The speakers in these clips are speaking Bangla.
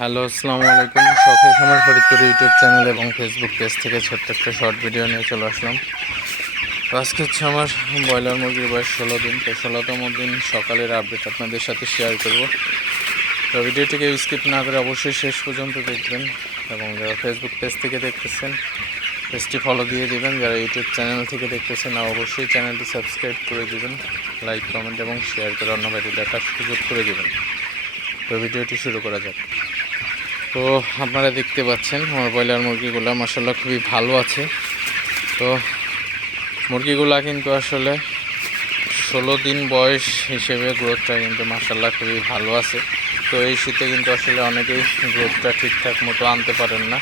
হ্যালো আসসালামু আলাইকুম শখের সময় ফরিদপুর ইউটিউব চ্যানেল এবং ফেসবুক পেজ থেকে ছোট্ট একটা শর্ট ভিডিও নিয়ে চলে আসলাম তো আজকে হচ্ছে আমার ব্রয়লার মুরগির বয়স ষোলো দিন তো ষোলোতম দিন সকালের আপডেট আপনাদের সাথে শেয়ার করব তো ভিডিওটিকে স্কিপ না করে অবশ্যই শেষ পর্যন্ত দেখবেন এবং যারা ফেসবুক পেজ থেকে দেখতেছেন পেজটি ফলো দিয়ে দেবেন যারা ইউটিউব চ্যানেল থেকে দেখতেছেন অবশ্যই চ্যানেলটি সাবস্ক্রাইব করে দেবেন লাইক কমেন্ট এবং শেয়ার করে অন্য ভাইটি দেখার সুযোগ করে দেবেন তো ভিডিওটি শুরু করা যাক তো আপনারা দেখতে পাচ্ছেন আমার ব্রয়লার মুরগিগুলো মাসাল্লাহ খুবই ভালো আছে তো মুরগিগুলা কিন্তু আসলে ষোলো দিন বয়স হিসেবে গ্রোথটা কিন্তু মাসাল্লাহ খুবই ভালো আছে তো এই শীতে কিন্তু আসলে অনেকেই গ্রোথটা ঠিকঠাক মতো আনতে পারেন না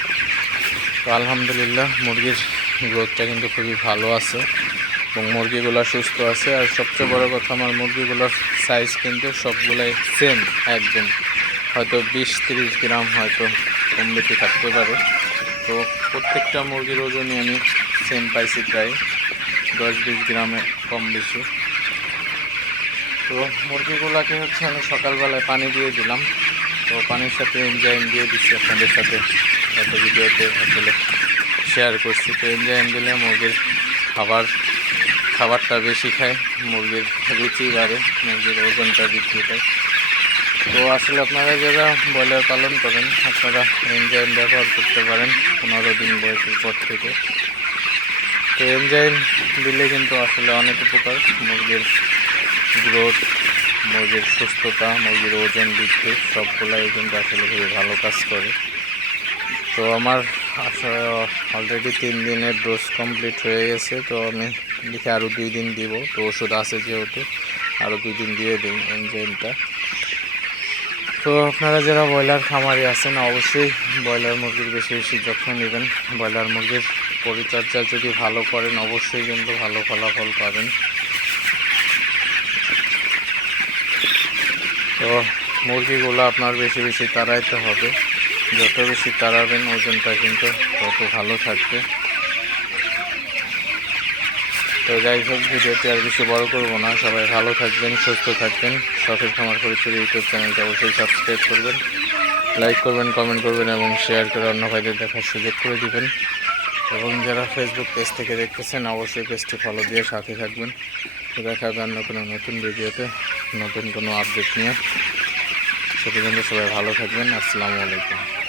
তো আলহামদুলিল্লাহ মুরগির গ্রোথটা কিন্তু খুবই ভালো আছে এবং মুরগিগুলো সুস্থ আছে আর সবচেয়ে বড় কথা আমার মুরগিগুলোর সাইজ কিন্তু সবগুলাই সেম একদম হয়তো বিশ তিরিশ গ্রাম হয়তো কম বেশি থাকতে পারে তো প্রত্যেকটা মুরগির ওজনই আমি সেম পাইছি প্রায় দশ বিশ গ্রামে কম বেশি তো মুরগিগুলোকে হচ্ছে আমি সকালবেলায় পানি দিয়ে দিলাম তো পানির সাথে এনজাইম দিয়ে দিচ্ছি আপনাদের সাথে একটা ভিডিওতে আসলে শেয়ার করছি তো এনজাইম দিলে মুরগির খাবার খাবারটা বেশি খায় মুরগির রুচি বাড়ে মুরগির ওজনটা বৃদ্ধি পায় তো আসলে আপনারা যারা ব্রয়লার পালন করেন আপনারা এনজাইন ব্যবহার করতে পারেন পনেরো দিন বয়সের পর থেকে তো এনজাইন দিলে কিন্তু আসলে অনেক উপকার মুরগির গ্রোথ মুরগির সুস্থতা মুরগির ওজন বৃদ্ধি সবগুলাই কিন্তু আসলে খুবই ভালো কাজ করে তো আমার অলরেডি তিন দিনের ডোজ কমপ্লিট হয়ে গেছে তো আমি লিখে আরও দুই দিন দিব তো ওষুধ আছে যেহেতু আরও দুই দিন দিয়ে দিন এনজাইনটা তো আপনারা যারা ব্রয়লার খামারে আছেন অবশ্যই ব্রয়লার মুরগির বেশি বেশি যত্ন নেবেন ব্রয়লার মুরগির পরিচর্যা যদি ভালো করেন অবশ্যই কিন্তু ভালো ফলাফল পাবেন তো মুরগিগুলো আপনার বেশি বেশি তাড়াইতে হবে যত বেশি তাড়াবেন ওজনটা কিন্তু তত ভালো থাকবে তো যাই হোক ভিডিওটি আর কিছু বড় করবো না সবাই ভালো থাকবেন সুস্থ থাকবেন শখের খামার পরিচয় ইউটিউব চ্যানেলটা অবশ্যই সাবস্ক্রাইব করবেন লাইক করবেন কমেন্ট করবেন এবং শেয়ার করে অন্য ভাইদের দেখার সুযোগ করে দিবেন এবং যারা ফেসবুক পেজ থেকে দেখতেছেন অবশ্যই পেজটি ফলো দিয়ে সাথে থাকবেন দেখা হবে অন্য কোনো নতুন ভিডিওতে নতুন কোনো আপডেট নিয়ে সেটি কিন্তু সবাই ভালো থাকবেন আসসালামু আলাইকুম